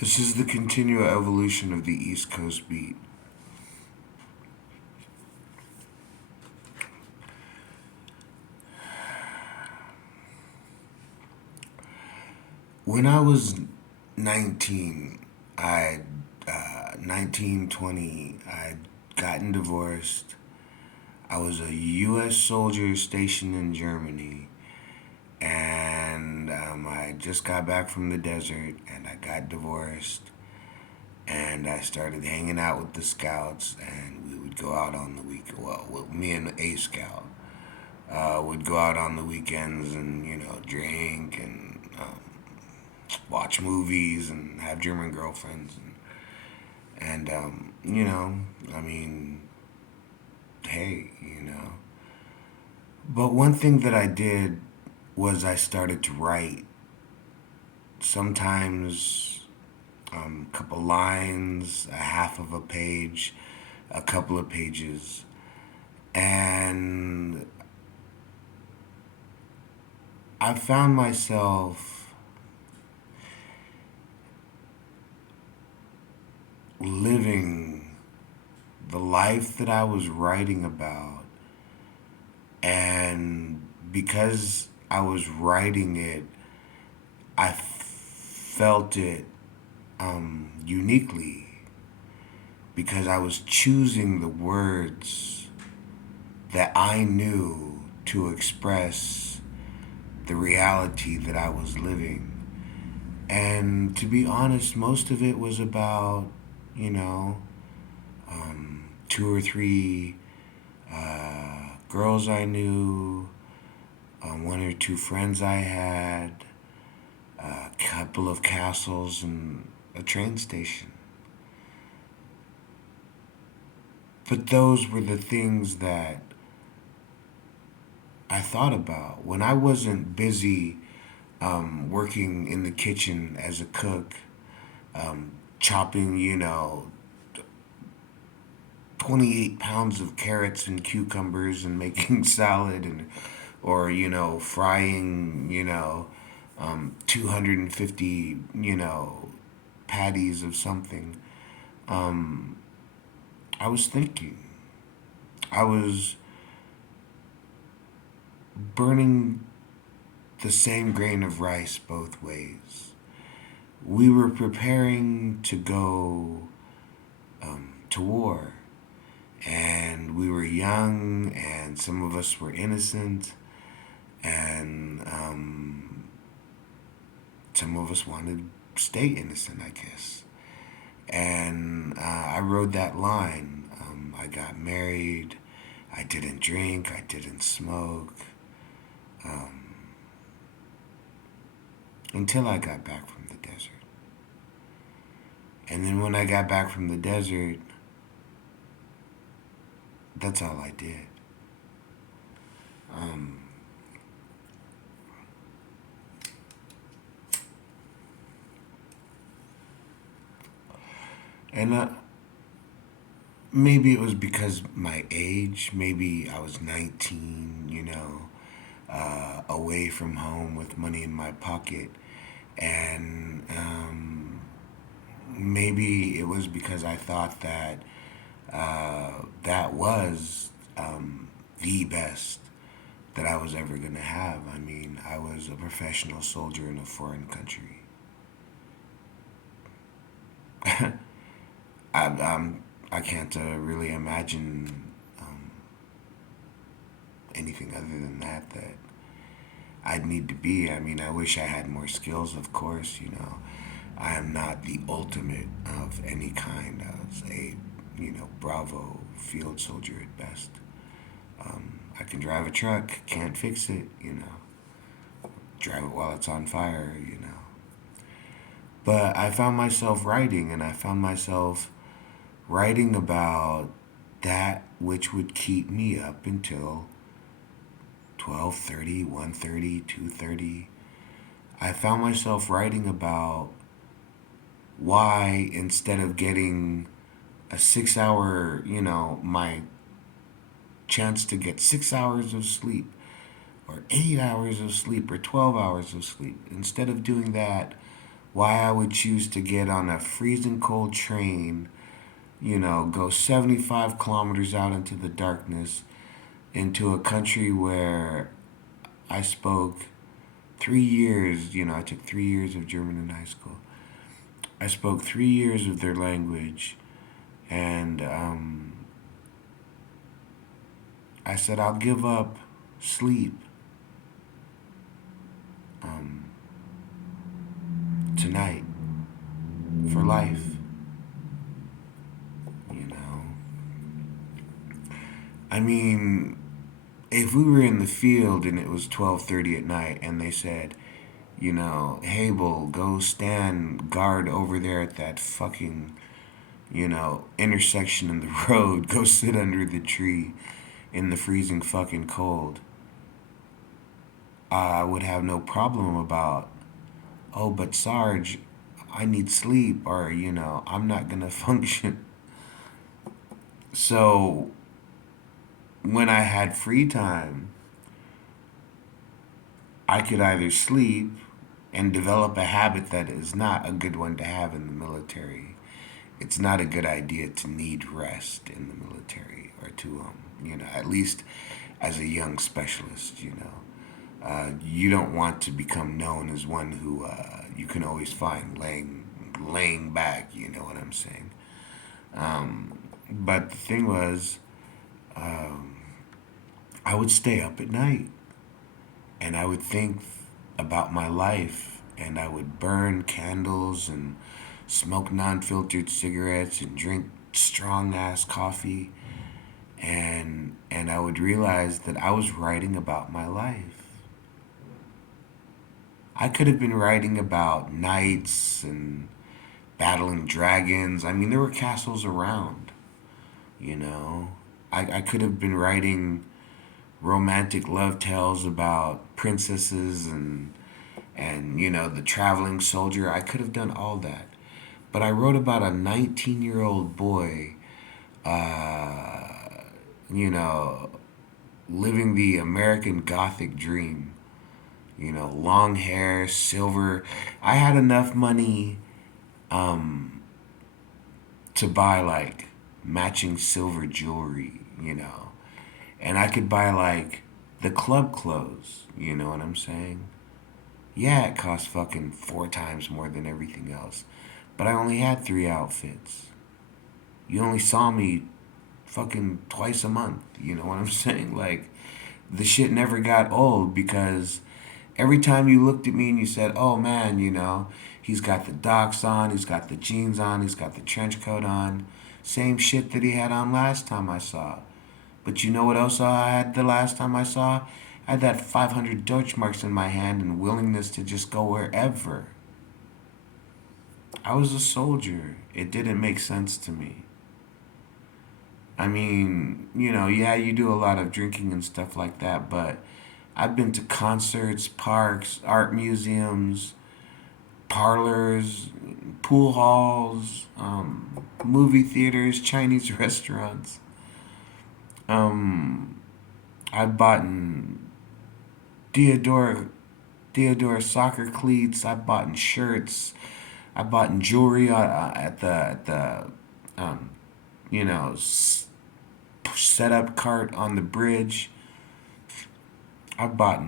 This is the continual evolution of the East Coast beat. When I was 19, I 19, 20, I'd gotten divorced. I was a U.S. soldier stationed in Germany, and I just got back from the desert, and I got divorced, and I started hanging out with the scouts, and we would go out on the week. Well, with me and a scout would go out on the weekends and drink and watch movies and have German girlfriends and I mean, hey, But one thing that I did was I started to write. Sometimes a couple lines, a half of a page, a couple of pages, and I found myself living the life that I was writing about. And because I was writing it, I felt it uniquely because I was choosing the words that I knew to express the reality that I was living. And to be honest, most of it was about, you know, two or three girls I knew, one or two friends I had, a couple of castles, and a train station. But those were the things that I thought about when I wasn't busy working in the kitchen as a cook, chopping, 28 pounds of carrots and cucumbers and making salad and or frying 250 patties of something. I was thinking, I was burning the same grain of rice both ways. We were preparing to go to war, and we were young, and some of us were innocent, and some of us wanted to stay innocent, I guess. And I rode that line. I got married. I didn't drink. I didn't smoke until I got back from the desert. And then when I got back from the desert, that's all I did. Um, and maybe it was because my age. Maybe I was 19, away from home with money in my pocket. And maybe it was because I thought that that was the best that I was ever going to have. I mean, I was a professional soldier in a foreign country. I can't really imagine anything other than that I'd need to be. I mean, I wish I had more skills, of course, I am not the ultimate of any kind. I was a, Bravo field soldier at best. I can drive a truck, can't fix it, drive it while it's on fire. But I found myself writing, and I found myself writing about that which would keep me up until 12:30, 1:30, 2:30. I found myself writing about why instead of getting a 6 hour, my chance to get 6 hours of sleep or 8 hours of sleep or 12 hours of sleep, instead of doing that, why I would choose to get on a freezing cold train, go 75 kilometers out into the darkness, into a country where I spoke 3 years, I took 3 years of German in high school. I spoke 3 years of their language, and I said, I'll give up sleep um, tonight for life, you know. I mean, if we were in the field and it was 12:30 at night and they said, Hable, go stand guard over there at that fucking, intersection in the road, go sit under the tree in the freezing fucking cold, I would have no problem about, oh, but Sarge, I need sleep, or, I'm not gonna function. So when I had free time, I could either sleep and develop a habit that is not a good one to have in the military. It's not a good idea to need rest in the military, or to, at least as a young specialist, you don't want to become known as one who you can always find laying back. You know what I'm saying? But the thing was, I would stay up at night and I would think about my life, and I would burn candles and smoke non-filtered cigarettes and drink strong ass coffee, and I would realize that I was writing about my life. I could have been writing about knights and battling dragons. I mean, there were castles around, you know. I could have been writing romantic love tales about princesses and the traveling soldier. I could have done all that. But I wrote about a 19-year-old boy, uh, you know, living the American Gothic dream. Long hair, silver. I had enough money um, to buy like matching silver jewelry, and I could buy like the club clothes, you know what I'm saying? Yeah, it cost fucking 4 times more than everything else, but I only had 3 outfits. You only saw me fucking twice a month, you know what I'm saying? Like, the shit never got old because every time you looked at me and you said, oh man, he's got the docs on, he's got the jeans on, he's got the trench coat on. Same shit that he had on last time I saw. But you know what else I had the last time I saw? I had that 500 Deutschmarks in my hand and willingness to just go wherever. I was a soldier. It didn't make sense to me. I mean, yeah, you do a lot of drinking and stuff like that, but I've been to concerts, parks, art museums, parlors, pool halls, movie theaters, Chinese restaurants. Um, I've bought Theodore Theodore soccer cleats. I've bought shirts. I bought jewelry at the um, you know setup cart on the bridge. I've bought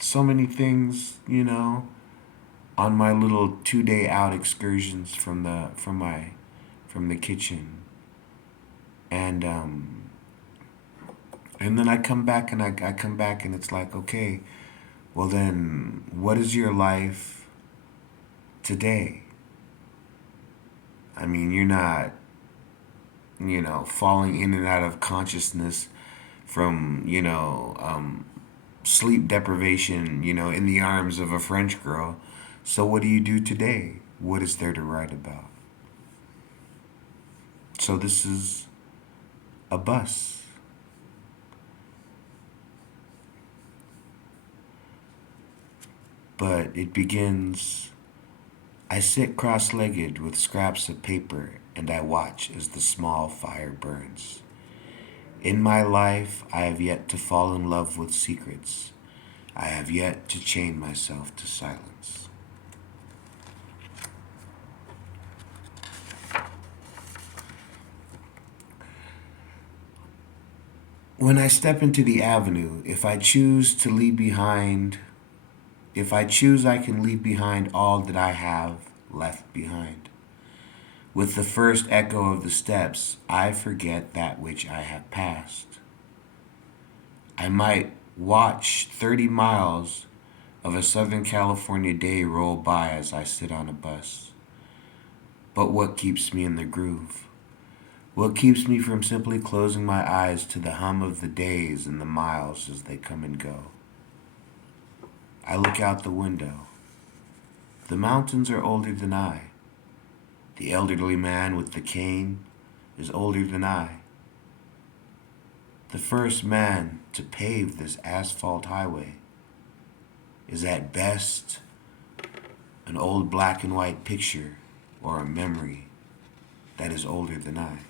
so many things, on my little 2 day out excursions from the kitchen, and and then I come back and it's like, okay, well then what is your life today? I mean, you're not, falling in and out of consciousness from, sleep deprivation, in the arms of a French girl. So what do you do today? What is there to write about? So this is a bus. But it begins. I sit cross legged with scraps of paper and I watch as the small fire burns. In my life, I have yet to fall in love with secrets. I have yet to chain myself to silence. When I step into the avenue, if I choose, I can leave behind all that I have left behind. With the first echo of the steps, I forget that which I have passed. I might watch 30 miles of a Southern California day roll by as I sit on a bus. But what keeps me in the groove? What keeps me from simply closing my eyes to the hum of the days and the miles as they come and go? I look out the window. The mountains are older than I. The elderly man with the cane is older than I. The first man to pave this asphalt highway is at best an old black and white picture or a memory that is older than I.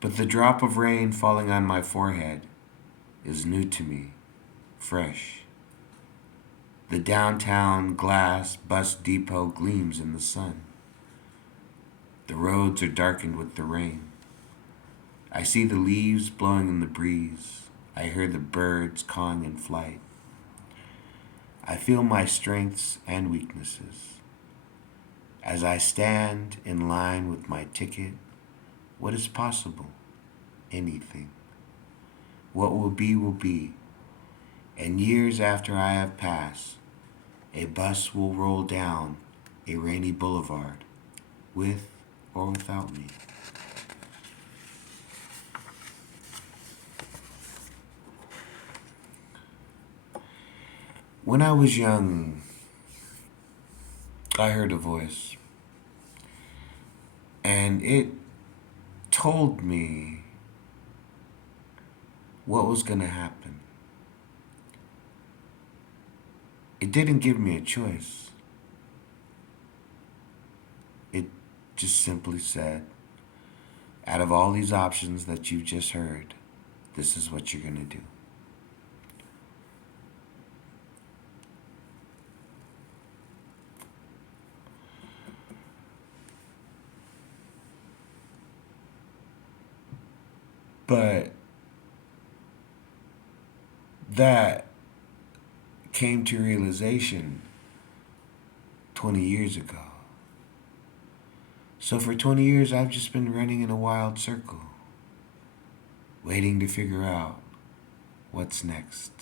But the drop of rain falling on my forehead is new to me, fresh. The downtown glass bus depot gleams in the sun. The roads are darkened with the rain. I see the leaves blowing in the breeze. I hear the birds cawing in flight. I feel my strengths and weaknesses. As I stand in line with my ticket, what is possible? Anything. What will be, will be. And years after I have passed, a bus will roll down a rainy boulevard, with or without me. When I was young, I heard a voice, and it told me what was going to happen. It didn't give me a choice. It just simply said, out of all these options that you've just heard, this is what you're going to do. But that came to realization 20 years ago. So for 20 years, I've just been running in a wild circle, waiting to figure out what's next.